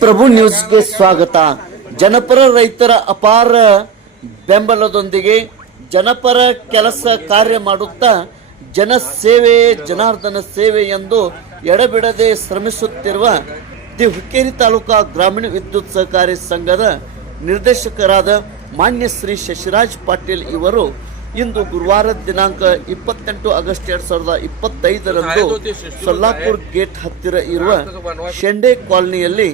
ಪ್ರಭು ನ್ಯೂಸ್ಗೆ ಸ್ವಾಗತ. ಜನಪರ ರೈತರ ಅಪಾರ ಬೆಂಬಲದೊಂದಿಗೆ ಜನಪರ ಕೆಲಸ ಕಾರ್ಯ ಮಾಡುತ್ತಾ ಜನ ಸೇವೆ ಜನಾರ್ದನ ಸೇವೆ ಎಂದು ಎಡಬಿಡದೆ ಶ್ರಮಿಸುತ್ತಿರುವ ದಿ ಹುಕ್ಕೇರಿ ತಾಲೂಕಾ ಗ್ರಾಮೀಣ ವಿದ್ಯುತ್ ಸಹಕಾರಿ ಸಂಘದ ನಿರ್ದೇಶಕರಾದ ಮಾನ್ಯ ಶ್ರೀ ಶಶಿರಾಜ್ ಪಾಟೀಲ್ ಇವರು ಇಂದು ಗುರುವಾರ ದಿನಾಂಕ ಇಪ್ಪತ್ತೆಂಟು ಆಗಸ್ಟ್ ಎರಡ್ ಸಾವಿರದ ಇಪ್ಪತ್ತೈದರಂದು ಸೊಲ್ಲಾಪುರ್ ಗೇಟ್ ಹತ್ತಿರ ಇರುವ ಶೆಂಡೆ ಕಾಲನಿಯಲ್ಲಿ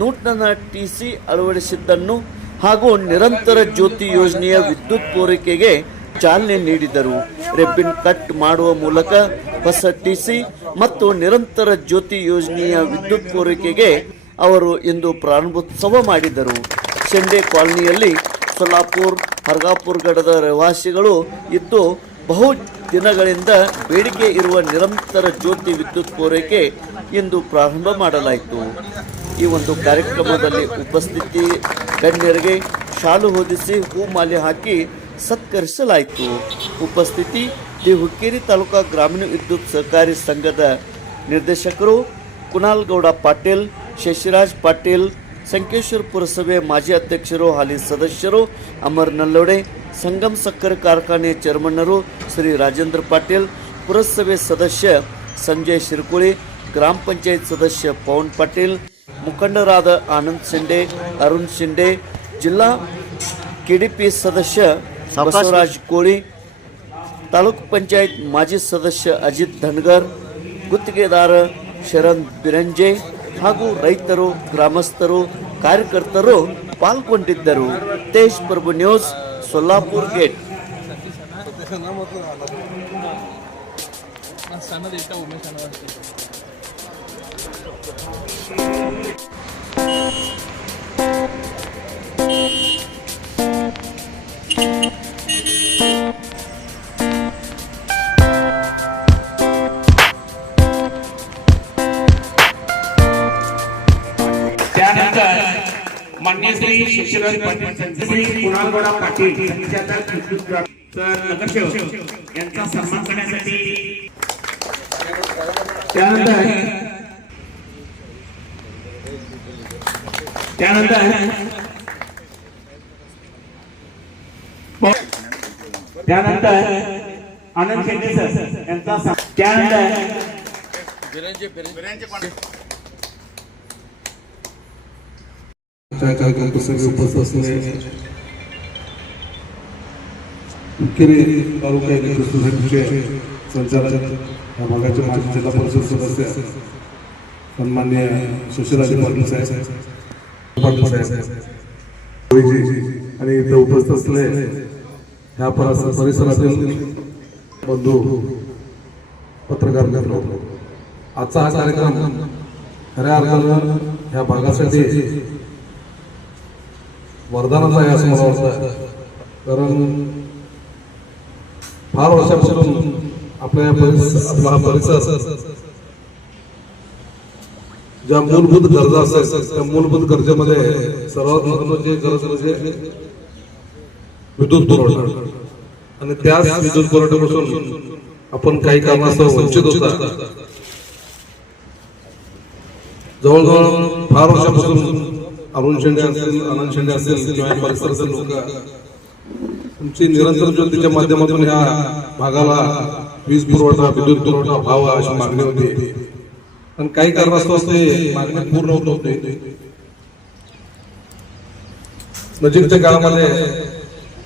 ನೂತನ ಟಿಸಿ ಅಳವಡಿಸಿದ್ದನ್ನು ಹಾಗೂ ನಿರಂತರ ಜ್ಯೋತಿ ಯೋಜನೆಯ ವಿದ್ಯುತ್ ಪೂರೈಕೆಗೆ ಚಾಲನೆ ನೀಡಿದರು. ರೆಬ್ಬಿನ್ ಕಟ್ ಮಾಡುವ ಮೂಲಕ ಹೊಸ ಟಿಸಿ ಮತ್ತು ನಿರಂತರ ಜ್ಯೋತಿ ಯೋಜನೆಯ ವಿದ್ಯುತ್ ಪೂರೈಕೆಗೆ ಅವರು ಇಂದು ಪ್ರಾರಂಭೋತ್ಸವ ಮಾಡಿದರು. ಚೆಂಡೆ ಕಾಲೋನಿಯಲ್ಲಿ ಸೊಲ್ಲಾಪುರ್, ಹರ್ಗಾಪುರ್ ಗಡದ ರವಾಸಿಗಳು ಇದ್ದು ಬಹು ದಿನಗಳಿಂದ ಬೇಡಿಕೆ ಇರುವ ನಿರಂತರ ಜ್ಯೋತಿ ವಿದ್ಯುತ್ ಪೂರೈಕೆ ಇಂದು ಪ್ರಾರಂಭ ಮಾಡಲಾಯಿತು. ಈ ಒಂದು ಕಾರ್ಯಕ್ರಮದಲ್ಲಿ ಉಪಸ್ಥಿತಿ ಗಣ್ಯರಿಗೆ ಶಾಲು ಹೊದಿಸಿ ಹೂಮಾಲೆ ಹಾಕಿ ಸತ್ಕರಿಸಲಾಯಿತು. ಉಪಸ್ಥಿತಿ ದಿ ಹುಕ್ಕೇರಿ ತಾಲೂಕಾ ಗ್ರಾಮೀಣ ವಿದ್ಯುತ್ ಸಹಕಾರಿ ಸಂಘದ ನಿರ್ದೇಶಕರು ಕುಣಾಲ್ ಗೌಡ ಪಾಟೀಲ್, ಶಶಿರಾಜ್ ಪಾಟೀಲ್, ಸಂಕೇಶ್ವರ ಪುರಸಭೆ ಮಾಜಿ ಅಧ್ಯಕ್ಷರು, ಹಾಲಿ ಸದಸ್ಯರು, ಅಮರ್ ನಲ್ಲೋಡೆ, ಸಂಗಮ್ ಸಕ್ಕರೆ ಕಾರ್ಖಾನೆ ಚೇರ್ಮನ್ನರು ಶ್ರೀ ರಾಜೇಂದ್ರ ಪಾಟೀಲ್, ಪುರಸಭೆ ಸದಸ್ಯ ಸಂಜಯ್ ಶಿರ್ಕುಳಿ, ಗ್ರಾಮ ಪಂಚಾಯತ್ ಸದಸ್ಯ ಪವನ್ ಪಾಟೀಲ್ ಮುಖಂಡರಾದ ಆನಂದ್ ಶಿಂಡೆ ಅರುಣ್ ಶಿಂಡೆ ಜಿಲ್ಲಾ ಕೆಡಿಪಿ ಸದಸ್ಯ ಬಸವರಾಜ್ ಕೋಳಿ, ತಾಲೂಕು ಪಂಚಾಯತ್ ಮಾಜಿ ಸದಸ್ಯ ಅಜಿತ್ ಧನ್ಗರ್, ಗುತ್ತಿಗೆದಾರ ಶರಣ್ ಬಿರಂಜೆ ಹಾಗೂ ರೈತರು, ಗ್ರಾಮಸ್ಥರು, ಕಾರ್ಯಕರ್ತರು ಪಾಲ್ಗೊಂಡಿದ್ದರು. Tej Prabhu news Solapur gate. ಸಣ್ಣದ त्यानंतर मान्य श्री शिक्षण पाटील पाटील तर नगरसेवक यांचा सन्मान करण्यासाठी. त्यानंतर त्यानंतर त्यानंतर आनंद शेट्टी सर यांचा त्यानंतर त्या कार्यक्रमप्रसंगी उपस्थित असलेले हुक्केरी तालुका एकत्र सोसायटीचे संचालक या भागाचे माजी जिल्हा परिषद सदस्य सन्मान्य पाटील साहेब. पाटील साहेब आणि इथं उपस्थित असले ह्या परिसरातील बंधू पत्रकार मित्र आजचा हा कार्यक्रम खऱ्या अर्थानं ह्या भागासाठी वरदानाचा आहे असं मला वाटतं. कारण फार वर्षापासून आपल्या परिसर आपला परिसर ज्या मूलभूत गरजा असतात त्या मूलभूत गरजेमध्ये सर्वात महत्वाची गरज म्हणजे विद्युत पुरवठा. आणि त्याच विद्युत पुरवठ्यापासून आपण काही कारणास्तव वंचित होता. जवळजवळ फार वर्षापासून अरुण शेंडे असतील आनंद शेंडे असतील किंवा परिसरातील लोक तुमची निरंतर ज्योतीच्या माध्यमातून ह्या भागाला वीज पुरवठा विद्युत पुरवठा व्हावा अशी मागणी होती. पण काही कारणास्तव ते मागणी पूर्ण होत होते नजीकच्या काळामध्ये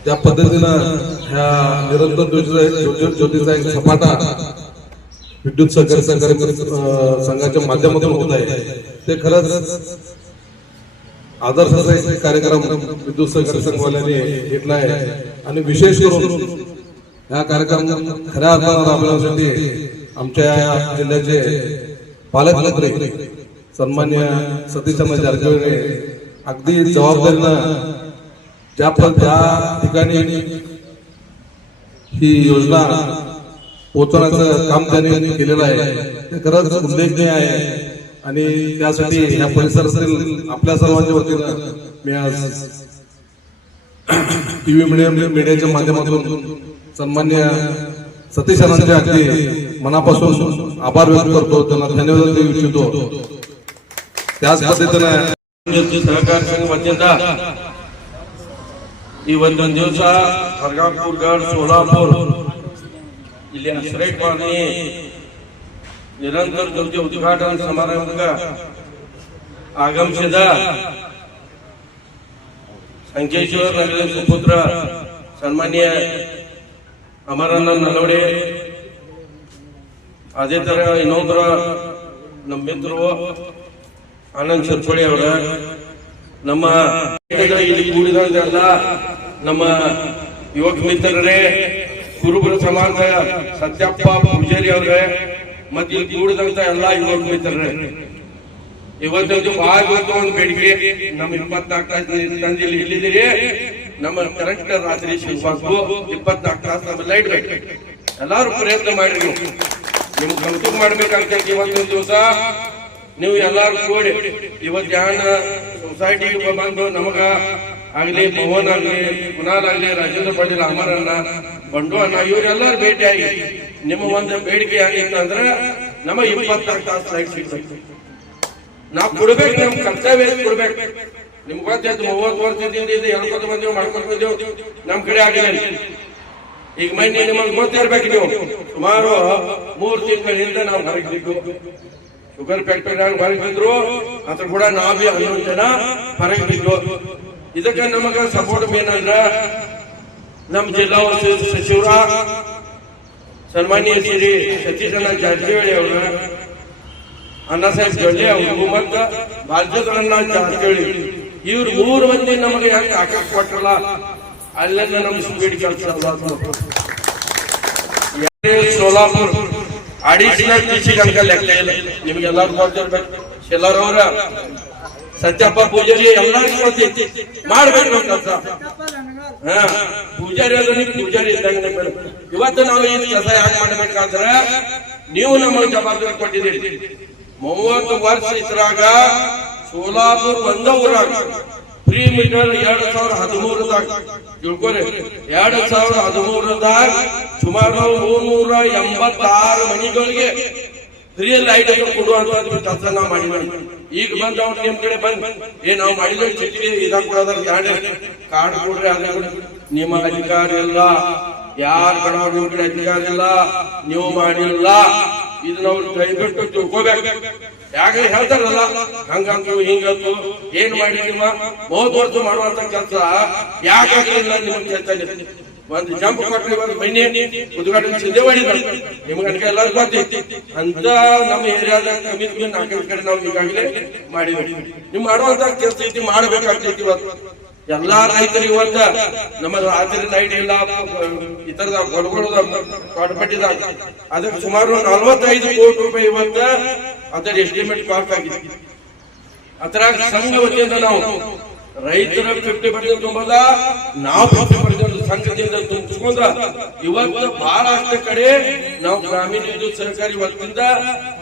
ज्या पद्धतीनं ह्या निरंतर ज्योतीचा ज्योती- ज्योतीचा एक सपाटा विद्युत सहकारी सहकारी संघाच्या माध्यमातून होत आहे. ते खरंच आदर्शाचा एक कार्यक्रम विद्युत सहकारी संघवाल्यांनी घेतला आहे आणि विशेष करून हा कार्यक्रम खऱ्या अर्थानं राबवण्यासाठी आमच्या या जिल्ह्याचे पालकमंत्री सन्मान्य सतीशचंद्र जारकिहोळी अगदी जबाबदारीनं ज्या ज्या ठिकाणी ही योजना पोहोचवण्याचं काम त्यांनी केलेलं आहे ते खरंच उल्लेखनीय आहे. आणि त्यासाठी या परिसरातील आपल्या सर्वांच्या वतीनं मी आज टीव्ही मीडियम मीडियाच्या माध्यमातून सन्मान्य सतीश अनंतचे अगदी मनापासून आभार व्यक्त करतो त्यांना धन्यवाद देऊ इच्छितो त्याच पद्धतीने ಜೊತೆ ಸಹಕಾರ ಸಂಘ ವತಿಯಿಂದ ಇವತ್ತೊಂದು ದಿವಸ ಹರ್ಗಾಪುರ್ ಗಡ್ ಸೋಲಾಪುರ್ ಇಲ್ಲಿ ಆಶ್ರಯ ಕಾಲನಿ ನಿರಂತರ ಜ್ಯೋತಿ ಉದ್ಘಾಟನಾ ಸಮಾರಂಭಕ್ಕೆ ಆಗಮಿಸಿದ ಸಂಕೇಶ್ವರ ನಗರದ ಸುಪುತ್ರ ಸನ್ಮಾನ್ಯ ಅಮರಣ್ಣ ನೋಡಿ. ಅದೇ ತರ ಇನ್ನೊಬ್ಬರ ನಮ್ಮ ಮಿತ್ರರು ಆನಂದ್ ಸರ್ಪಳಿ ಅವರ, ನಮ್ಮ ಇಲ್ಲಿ ಕೂಡಿದಂತೆಲ್ಲ ನಮ್ಮ ಯುವಕ ಮಿತ್ರರೇ, ಕುರುಬರ ಸಮಾಜ, ಸತ್ಯಪ್ಪ ಪೂಜಾರಿ ಅವ್ರೆ, ಮತ್ತೆ ಇಲ್ಲಿ ಕೂಡಿದಂತ ಎಲ್ಲಾ ಯುವಕ ಮಿತ್ರರೇ. ಇವತ್ತೊಂದು ಭಾಳ ಒಂದು ಬೇಡಿಕೆ. ನಮ್ಮ ಇಪ್ಪತ್ನಾಲ್ಕು ತಾಸು ಇಲ್ಲಿ ಇಲ್ಲಿದ್ದೀರಿ ನಮ್ಮ ಕರೆಕ್ಟ್ ರಾತ್ರಿ ಶಿವಪಾಕು ಇಪ್ಪತ್ನಾಲ್ಕು ತಾಸು ನಮ್ಮ ಲೈಟ್ ಬೇಕು. ಎಲ್ಲಾರು ಪ್ರಯತ್ನ ಮಾಡಿರಿ ನೀವು ನಿಮ್ಗೆ ಕೌತುಕ ಮಾಡ್ಬೇಕಂತ ಇವತ್ತೊಂದು ದಿವಸ. ನೀವು ಎಲ್ಲಾರು ಕೂಡಿ, ಇವತ್ತು ಯಾಣ ಸೊಸೈಟಿ ಬಂದು ನಮಗ ಆಗ್ಲಿ ಮೋಹನ್ ಆಗ್ಲಿ, ಕುನಾಲ್ ಆಗ್ಲಿ, ರಾಜೇಂದ್ರ ಪಾಟೀಲ್ ಅಮರಣ್ಣ ಬಂಡು ಅಣ್ಣ ಇವ್ರೆಲ್ಲಾರ ಭೇಟಿ ಆಗಿ ನಿಮ್ಮ ಒಂದು ಬೇಡಿಕೆ ಆಗಿತ್ತು ಅಂದ್ರೆ ನಮ್ಮ ಇಪ್ಪತ್ನಾಲ್ಕು ತಾಸು ಲೈಟ್ ಸಿಗ್ಬೇಕು. ನಾವು ಕೊಡ್ಬೇಕು ನಮ್ ಕರ್ತವ್ಯ ಕೊಡ್ಬೇಕು. ನಿಮ್ಗೆ ಗೊತ್ತಾಯ್ತು ಮೂವತ್ತು ವರ್ಷದಿಂದ ಇದು ಹೇಳ್ಕೊತ ಬಂದೇವು ಮಾಡ್ಕೊತ ಬಂದೇವು. ನಮ್ಮ ಕಡೆ ಆಗಿಲ್ಲ ಈಗ ಮೊನ್ನೆ ನಿಮ್ಮಲ್ಲಿ ಗೊತ್ತಿರ್ಬೇಕು ನೀವು. ಸುಮಾರು ಮೂರು ತಿಂಗಳಿಂದ ನಾವು ಹೊರಗೆ ಬಿದ್ದು, ಶುಗರ್ ಫ್ಯಾಕ್ಟರಿ ಹೊರಗೆ ಬಿದ್ರು, ಅದ್ರ ಕೂಡ ನಾವೇ ಹನ್ನೊಂದು ಜನ ಹೊರಗೆ ಬಿದ್ದು. ಇದಕ್ಕೆ ನಮಗ ಸಪೋರ್ಟ್ ಏನಂದ್ರ ನಮ್ಮ ಜಿಲ್ಲಾ ಸಚಿವರ ಸನ್ಮಾನ್ಯ ಶ್ರೀ ಸತೀಶಣ್ಣ ಜಾರಕಿಹೊಳಿ ಅವರ ಅಣ್ಣಸಾಹೇಬ್ ಜೊಲ್ಲೆ ಅವರು ಮತ್ತ ಭಾರತೀಯ ಜಾರಕಿಹೊಳಿ. ಇವ್ರು ಮೂರು ಮಂದಿ ನಮಗೆ ಹೆಂಗ್ ಹಾಕಕ್ ಕೊಟ್ರಲ್ಲ, ಅಲ್ಲೆಲ್ಲ ನಮ್ ಸ್ಪೀಡ್ ಕೆಲಸ ಸೋಲಾಪುರ್? ಅಡಿಷನಲ್ ಡಿಸ್ಟ್ರಿಕ್ಟ್ ಅಂತ ಲೆಕ್ಕ ಇಲ್ಲ. ನಿಮ್ಗೆಲ್ಲರೂ ಗೊತ್ತಿರ್ಬೇಕು. ಎಲ್ಲರವರ ಸತ್ಯಪ್ಪ ಪೂಜಾರಿ ಎಲ್ಲರಿಗೂ ಗೊತ್ತೈತಿ. ಮಾಡ್ಬೇಕು ಕೆಲಸ. ಹಾ, ಪೂಜಾರಿ ಅಂದ್ರೆ ನೀವು ಪೂಜಾರಿ ಇದ್ದಂಗೆ ಇವತ್ತು ನಾವು ಈ ಕೆಲಸ ಯಾಕೆ ಮಾಡ್ಬೇಕಂದ್ರೆ, ನೀವು ನಮ್ಮ ಜವಾಬ್ದಾರಿ ಕೊಟ್ಟಿದ್ದೀರಿ. ಮೂವತ್ತು ವರ್ಷ ಇದ್ರಾಗ ಸೋಲಾಪುರ್ ಒಂದ ಊರಾಗ ಫ್ರೀ ಮೀಟರ್ ಎರಡ್ ಸಾವಿರ ಹದಿಮೂರದಾಗ. ತಿಳ್ಕೊರಿ, ಎರಡ್ ಸಾವಿರ ಹದಿಮೂರದಾಗ ಸುಮಾರು ಮೂರ್ನೂರ ಎಂಬತ್ತಾರು ಮನೆಗಳಿಗೆ ಫ್ರೀ ಲೈಟ್ ಅನ್ನು ಕೊಡುವಂತ ಕೆಲಸ ನಾವು ಮಾಡಿದ್ವಿ. ಈಗ ಬಂದ ಅವ್ರು ನಿಮ್ ಕಡೆ ಬಂದ್, ಏ ನಾವು ಮಾಡಿದ್ರೆ ಚಿಟ್ಟಿ ಇದಾಗ ಕೊಡೋದ್ರ ಯಾರು ಕಾರ್ಡ್ ಕೊಡ್ರಿ. ನಿಮ್ಮ ಅಧಿಕಾರ ಇಲ್ಲ, ಯಾರ ಕಡೆ ನಿಮ್ ಕಡೆ ಅಧಿಕಾರ ಇಲ್ಲ, ನೀವು ಮಾಡಿಲ್ಲ. ಇದು ನಾವು ದಯವಿಟ್ಟು ತಿಳ್ಕೋಬೇಕು. ಯಾಕೆ ಹೇಳ್ತಾರಲ್ಲ? ಹಂಗಂತು ಹಿಂಗಂತು ಏನ್ ಮಾಡಿ ನಿಮ್ಮ ಮೂವತ್ತು ವರ್ಷ ಮಾಡುವಂತ ಕೆಲಸ ಯಾಕಾಗಲಿಲ್ಲ ನಿಮ್ಮ ಕೇಳ್ತಾನೆ ಒಂದು ಜಂಪ್ ಕೊಟ್ಟರೆ ಒಂದು ಮನೆ ಉದ್ಘಾಟನೆ ಸಿದ್ಧ ಮಾಡಿದ್ರು ನಿಮ್ಗೆ ಎಲ್ಲರೂ ಗೊತ್ತೈತಿ ಅಂತ ನಮ್ಮ ಏರಿಯಾದ ಕಮ್ಮಿ ನಾಲ್ಕೈದು ಕಡೆ ನಾವು ಈಗಾಗಲೇ ಮಾಡಿದ್ವಿ ನೀವು ಮಾಡುವಂತ ಕೆಲಸ ಐತಿ ಮಾಡಬೇಕಾಗ್ತೈತಿ ಇವತ್ತು. ಎಲ್ಲಾ ರೈತರು ಇವತ್ತ ನಮ್ಮ ರಾತ್ರಿ ಲೈಟ್ ಇಲ್ಲ, ಇತರದ ಗೊಡಗೊಳದ ಕೊಡಪಟ್ಟಿದಾಗ ಅದಕ್ಕೆ ಸುಮಾರು ನಲವತ್ತೈದು ಕೋಟಿ ರೂಪಾಯಿ ಇವತ್ತ ಅದರ ಎಸ್ಟಿಮೇಟ್ ಕಾಸ್ಟ್ ಆಗಿದೆ ಅದ್ರಾಗ ಸಂಘ ವತಿಯಿಂದ ನಾವು ರೈತರ ಫಿಫ್ಟಿ ಪರ್ಸೆಂಟ್ ತುಂಬಲ್ಲ ನಾವು ಫಿಫ್ಟಿ ಪರ್ಸೆಂಟ್ ಸಂಘದಿಂದ ತುಂಬಿಸ್ಕೊಂಡ ಇವತ್ತು ಬಹಳಷ್ಟು ಕಡೆ ನಾವು ಗ್ರಾಮೀಣ ವಿದ್ಯುತ್ ಸರ್ಕಾರಿ ವತಿಯಿಂದ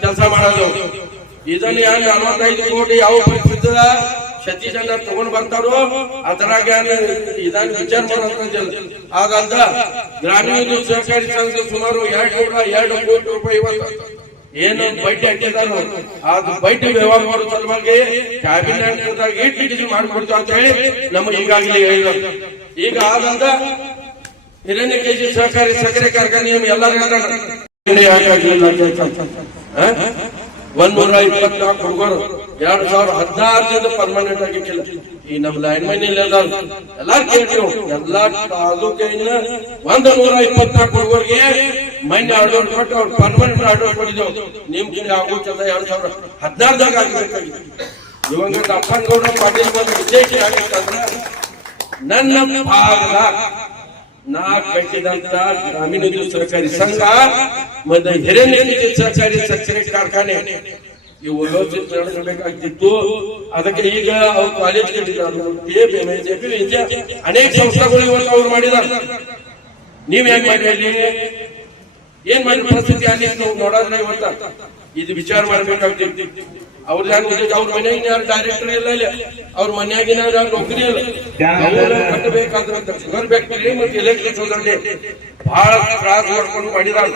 ಕೆಲಸ ಮಾಡೋದು. ಇದನ್ನ ಯಾರು ನಲವತ್ತೈದು ಕೋಟಿ ಯಾವ ಪರಿಸ್ಥಿತಿ ಶಕ್ತಿ ಜನ ತಗೊಂಡ್ ಬರ್ತಾರೋ ಅದ್ರಾಗ ಇದನ್ನ ವಿಚಾರ ಮಾಡೋಂತ ಆಗಲ್ದ ಗ್ರಾಮೀಣ ವಿದ್ಯುತ್ ಸಹಕಾರಿ ಸಂಘ ಸುಮಾರು ಎರಡು ಎರಡು ಕೋಟಿ ರೂಪಾಯಿ ಇವತ್ತು ಏನು ಬೈಟ್ ಹಾಕಿದಾರೋ ಅದು ಬೈಟ್ ವ್ಯವಹಾರ ಮಾಡೋ ಸಲುವಾಗಿ ಕ್ಯಾಬಿನೆಟ್ ಇಟ್ಟು ಮಾಡಿಕೊಡ್ತೀವಿ ಅಂತ ಹೇಳಿ ನಮಗೆ ಈಗಾಗಲೇ ಹೇಳಿದ್ರು ಈಗ ಆದಂತ ಹಿರಣ್ಯ ಕೆಜಿ ಸಹಕಾರಿ ಸಕ್ಕರೆ ಕಾರ್ಖಾನೆ ಎಲ್ಲರೂ ಒಂದ್ ನೂರ ಇಪ್ಪತ್ನಾಲ್ಕು ಹುಡುಗರು ಎರಡ್ ಸಾವಿರ ಹದಿನಾರರಿಂದ ಪರ್ಮನೆಂಟ್ ಆಗಿಕ್ಕಿಲ್ಲ ಈ ನಮ್ ಲೈನ್ ಮೈನ್ ಇಲ್ಲ ಎಲ್ಲಾ ಕೇಳ್ತೀವಿ ಎಲ್ಲ ತಾಲೂಕಿನ ಒಂದ್ ನೂರ ಇಪ್ಪತ್ನಾಲ್ಕು ಹುಡುಗರಿಗೆ ಮೈನ್ ಆರ್ಡರ್ ಕೊಟ್ಟು ಅವ್ರು ಪರ್ಮನೆಂಟ್ ಆರ್ಡರ್ ಕೊಟ್ಟಿದ್ದೆವು. ನಿಮ್ ಕಡೆ ಆಗೋ ಕೆಲಸ ಎರಡ್ ಸಾವಿರ ಹದಿನಾರ್ದಾಗ ಆಗ್ಬೇಕಾಗಿತ್ತು. ದಪ್ಪನಗೌಡ ಪಾಟೀಲ್ ಬಂದು ವಿಶೇಷ ಆಗಿತ್ತಂದ್ರೆ ನನ್ನ ಭಾಗದ ನಾ ಕಟ್ಟಿದಂತ ಗ್ರಾಮೀಣ ಸರ್ಕಾರಿ ಸಂಘ, ಮತ್ತೆ ವಿದ್ಯುತ್ ಸಹಕಾರಿ ಸಕ್ಕರೆ ಕಾರ್ಖಾನೆ. ಇವು ಅದಕ್ಕೆ ಈಗ ಅವ್ರು ಕಾಲೇಜ್ ಕಟ್ಟಿದ್ದಾರೆ ಅನೇಕ ಸಂಸ್ಥೆಗಳು ಇವತ್ತು ಅವ್ರು ಮಾಡಿದಾರೆ ನೀವ್ ಏನ್ ಮಾಡಿ ಅಲ್ಲಿ? ಏನ್ ಮಾಡಿ ಪರಿಸ್ಥಿತಿ ಅಲ್ಲಿ ನೋಡೋದ್ರೆ ಇವತ್ತ? ಇದು ವಿಚಾರ ಮಾಡ್ಬೇಕಾಗ್ತಿತ್ತು. ಅವ್ರ ಅವ್ರ ಮನ್ಯಾಗಿನ ಯಾರು ಡೈರೆಕ್ಟರ್ ಇಲ್ಲ ಇಲ್ಲ. ಅವ್ರ ಮನ್ಯಾಗಿನ ನೌಕರಿ ಇಲ್ಲ. ಕಟ್ಟಬೇಕಾದ್ರೆ ಶುಗರ್ ಎಲೆಕ್ಟ್ರಿಕ್ ಬಹಳ ತ್ರಾಸ ಮಾಡ್ಕೊಂಡು ಮಾಡಿದಾರ